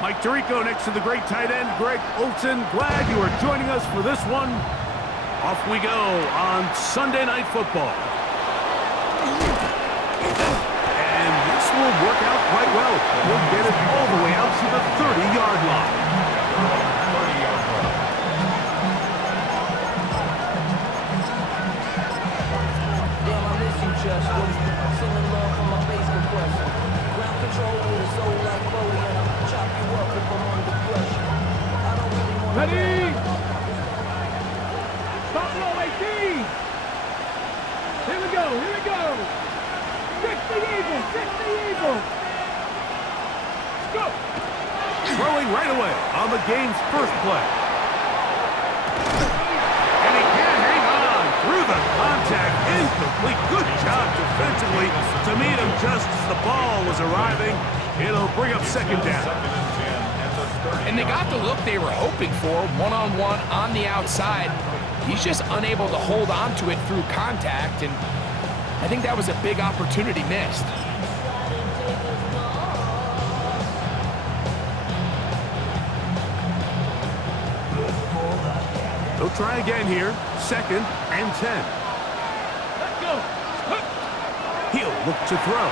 Mike Tirico next to the great tight end, Greg Olson. Glad you are joining us for this one. Off we go on Sunday Night Football. And this will work out quite well. We'll get it all the way out to the 30-yard line. Damn, I miss you, Chester. Singing love from my bass compressor. Ground control with a soul like Bowie, and I'll chop you up if I'm under pressure. I don't really want to... Ready? Stop low, 18. Here we go, here we go. 60 Eagles, 60 Eagles. Let's go. Throwing right away on the game's first play. And he can't hang on through the contact. Incomplete. Good job defensively to meet him just as the ball was arriving. It'll bring up second down. And they got the look they were hoping for, one-on-one on the outside. He's just unable to hold on to it through contact, and I think that was a big opportunity missed. They'll try again here. 2nd and 10. Let's go. He'll look to throw.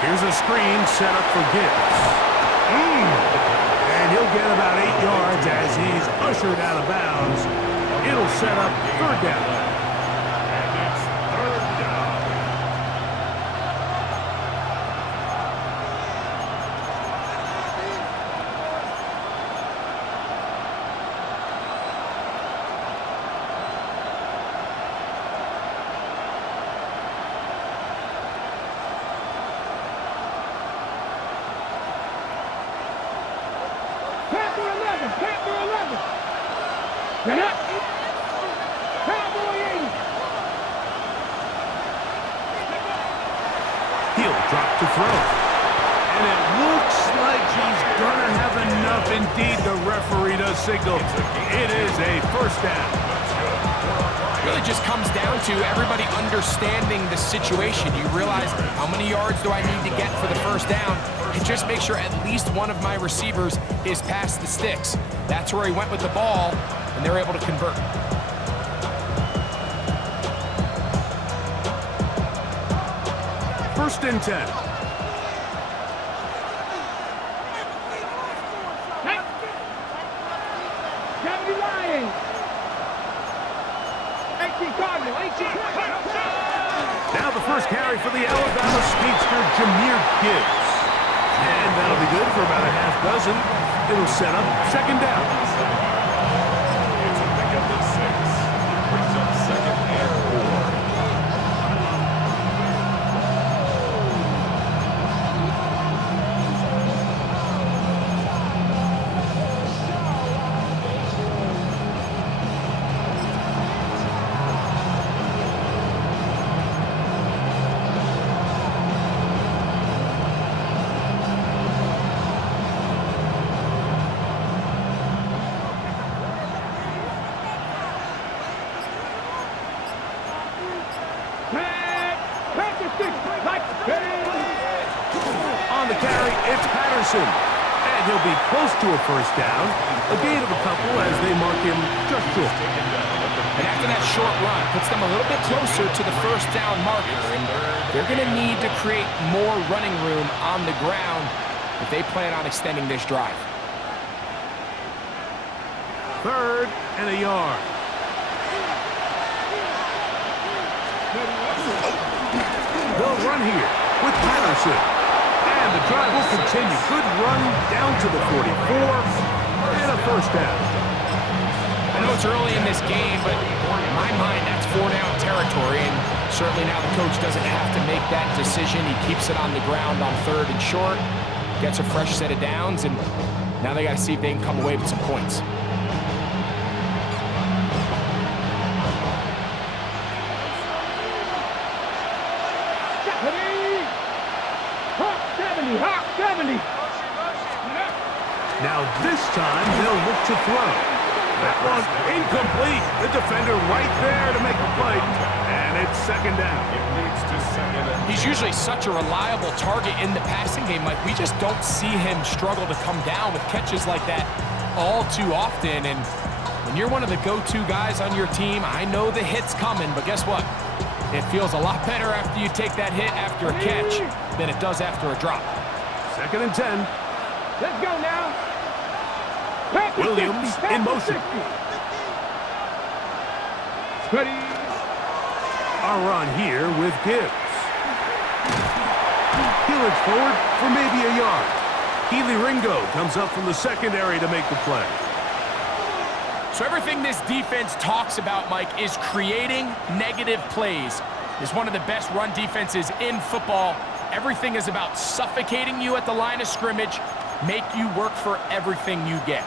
Here's a screen set up for Gibbs. And he'll get about 8 yards as he's ushered out of bounds. It'll set up 3rd down. And it's 3rd down. Panther 11, Panther 11. Get up. Cowboy 80. He'll drop to throw. And it looks like he's going to have enough. Indeed, the referee does signal. It is a 1st down. Really just comes down to everybody understanding the situation. You realize, how many yards do I need to get for the 1st down? And just make sure at least one of my receivers is past the sticks. That's where he went with the ball, and they're able to convert. First and 10. Deputy Lions. 18 Cardinal, 18. Now the first carry for the Alabama speedster, Jahmyr Gibbs. And that'll be good for about a half dozen. It'll set up 2nd down. It's a pickup of 6. Brings up 2nd and 4. On the carry, it's Patterson. And he'll be close to a 1st down. A gain of a couple as they mark him just short. And after that short run, puts them a little bit closer to the 1st down marker. And they're going to need to create more running room on the ground if they plan on extending this drive. 3rd and a yard. They'll run here with Patterson. And the drive will continue. Good run down to the 44. And a 1st down. I know it's early in this game, but in my mind, that's 4-down territory. And certainly now the coach doesn't have to make that decision. He keeps it on the ground on 3rd and short, gets a fresh set of downs, and now they got to see if they can come away with some points. Hawk 70. Now this time they'll look to throw. That one incomplete. The defender right there to make the play. And it's second down. It leads to second and 10. He's usually such a reliable target in the passing game, Mike. We just don't see him struggle to come down with catches like that all too often. And when you're one of the go-to guys on your team, I know the hit's coming, but guess what? It feels a lot better after you take that hit after a catch than it does after a drop. Second and 10. Let's go now. Williams in motion. Ready. A run here with Gibbs. He looks forward for maybe a yard. Keely Ringo comes up from the secondary to make the play. So everything this defense talks about, Mike, is creating negative plays. It's one of the best run defenses in football. Everything is about suffocating you at the line of scrimmage, make you work for everything you get.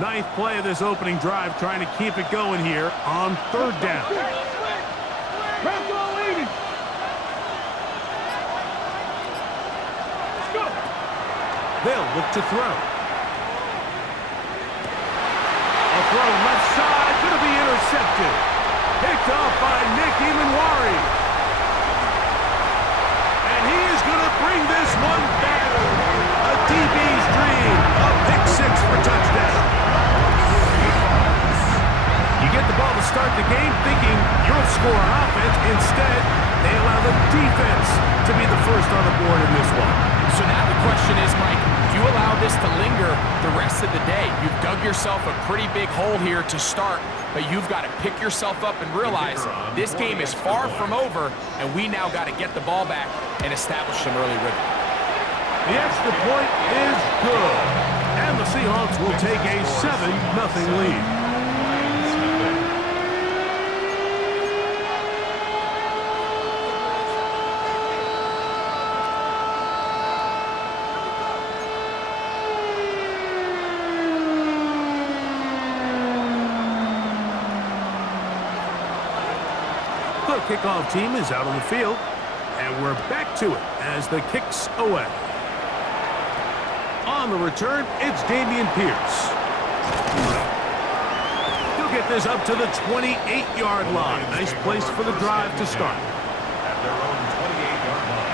Ninth play of this opening drive, trying to keep it going here on third down. Bronco leading. Let's go. They'll look to throw. A throw left side, going to be intercepted. Picked off by Nick Emanwari. And he is going to bring this one back. A DB's dream. A pick six for touchdown. You get the ball to start the game thinking you'll score on offense. Instead, they allow the defense to be the first on the board in this one. So now the question is, Mike, do you allow this to linger the rest of the day? You've dug yourself a pretty big hole here to start, but you've got to pick yourself up and realize this game is far from over, and we now got to get the ball back and establish some early rhythm. The extra point is good, and the Seahawks will take a 7-0 lead. The kickoff team is out on the field, and we're back to it as the kick's away. On the return, it's Dameon Pierce. He'll get this up to the 28-yard line. Nice place for the drive to start. At their own 28-yard line.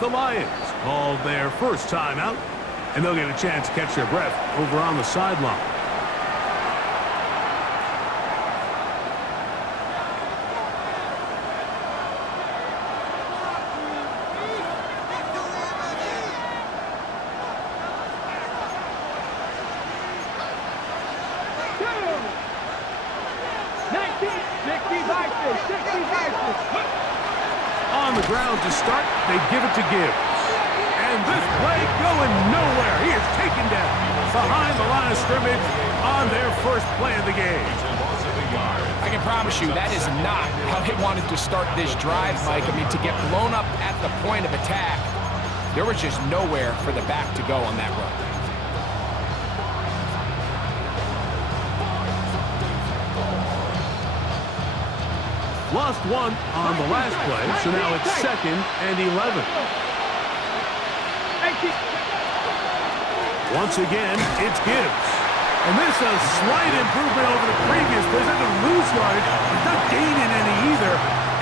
The Lions called their first timeout, and they'll get a chance to catch their breath over on the sideline. On the ground to start, they give it to Gibbs. And this play going nowhere. He is taken down behind the line of scrimmage on their first play of the game. I can promise you that is not how they wanted to start this drive, Mike. I mean, to get blown up at the point of attack, there was just nowhere for the back to go on that run. Lost one on the last play, so now it's 2nd and 11. Once again, it's Gibbs. And this is a slight improvement over the previous play. They're going to lose yardage. He's not gaining any either.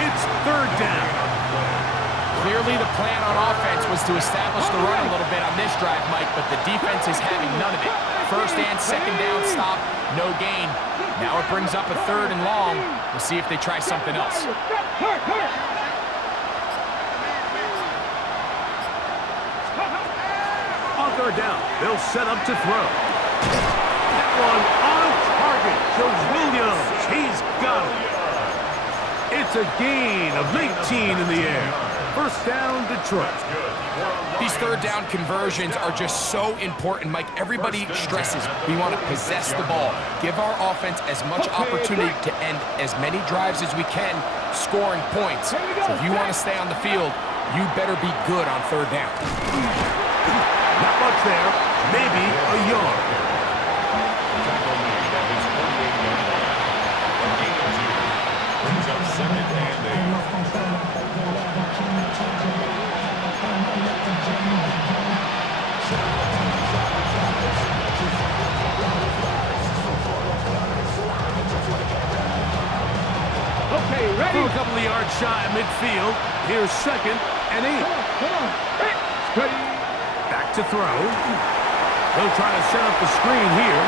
It's 3rd down. Clearly the plan on offense was to establish the run a little bit on this drive, Mike, but the defense is having none of it. 1st and 2nd down stop, no gain. Now it brings up a 3rd and long. We'll see if they try something else. On 3rd third down. They'll set up to throw. That one on target. Shows Williams. He's got it. It's a gain of 19 in the air. First down, Detroit. These third down conversions are just so important, Mike. Everybody stresses we want to possess the ball, give our offense as much opportunity to end as many drives as we can, scoring points. So if you want to stay on the field, you better be good on third down. Not much there, maybe a yard. Brings up second and 8. Okay, ready? For a couple of yards shy of midfield. Here's second and 8. Come on. Ready? Back to throw. They'll try to set up the screen here.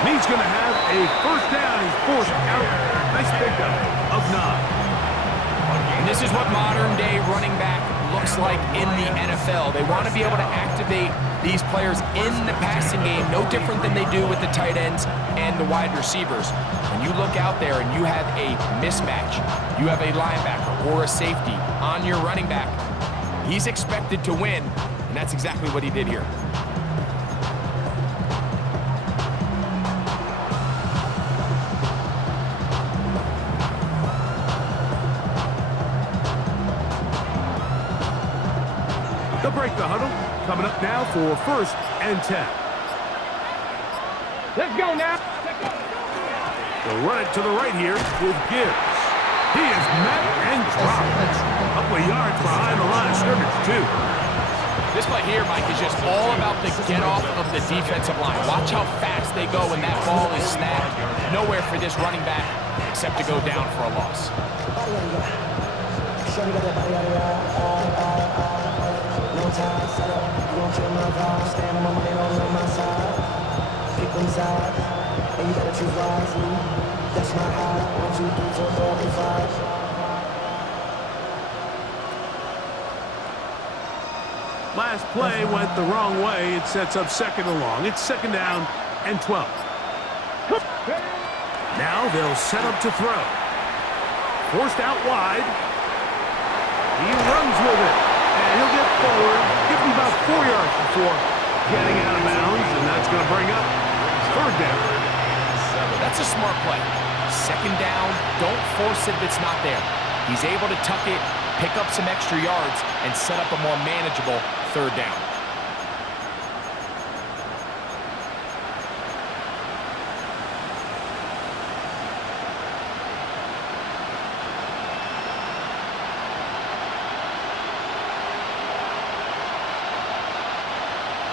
And he's going to have a first down. He's forced out. Nice pickup of 9. And this is what modern-day running back looks like in the NFL. They want to be able to activate these players in the passing game, no different than they do with the tight ends and the wide receivers. When you look out there and you have a mismatch, you have a linebacker or a safety on your running back, he's expected to win, and that's exactly what he did here. They'll break the huddle. Coming up now for first and 10. Let's go now. They'll run it to the right here with Gibbs. He is met and dropped. A couple of yards behind the line of scrimmage, too. This play here, Mike, is just all about the get-off of the defensive line. Watch how fast they go when that ball is snapped. Nowhere for this running back except to go down for a loss. Last play went the wrong way. It sets up second and long. It's second down and 12. Now they'll set up to throw. Forced out wide. He runs with it. And he'll get forward. Give him about 4 yards before getting out of bounds. And that's going to bring up third down. That's a smart play. Second down, don't force it if it's not there. He's able to tuck it, pick up some extra yards, and set up a more manageable third down.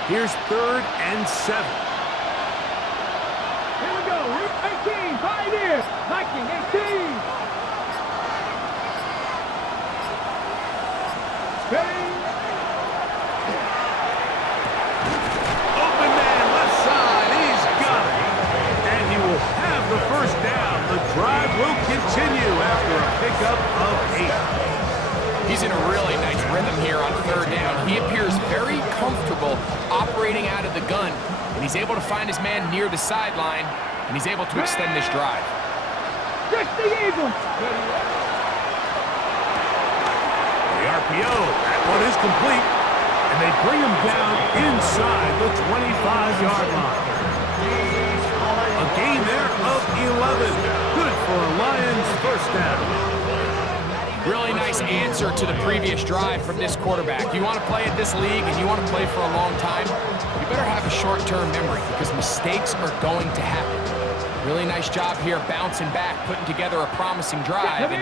Here's third and 7. Here we go. 18, Pioneer. Viking, 18. Ready? Open man, left side. He's got it. And he will have the first down. The drive will continue after a pickup of 8. He's in a really nice rhythm here on third down. He appears very comfortable operating out of the gun, and he's able to find his man near the sideline, and he's able to extend this drive. Check the Eagles. The RPO, that one is complete, and they bring him down inside the 25-yard line. A gain there of 11. Good for a Lions first down. Really nice answer to the previous drive from this quarterback. You want to play at this league and you want to play for a long time, you better have a short-term memory because mistakes are going to happen. Really nice job here bouncing back, putting together a promising drive, and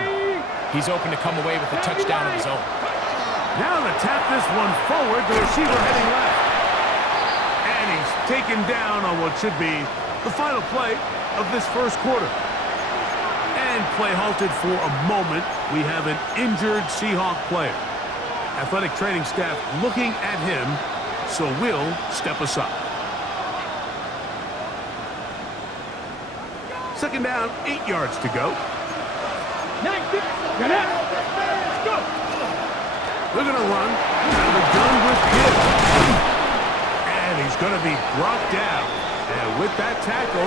he's open to come away with a touchdown of his own. Now to tap this one forward, the receiver heading left. And he's taken down on what should be the final play of this first quarter. And play halted for a moment. We have an injured Seahawk player. Athletic training staff looking at him, so we'll step aside. Second down, 8 yards to go. 19. Get out. Let's go. They're going to run out of the gun with Gibbs. And he's going to be brought down. And with that tackle,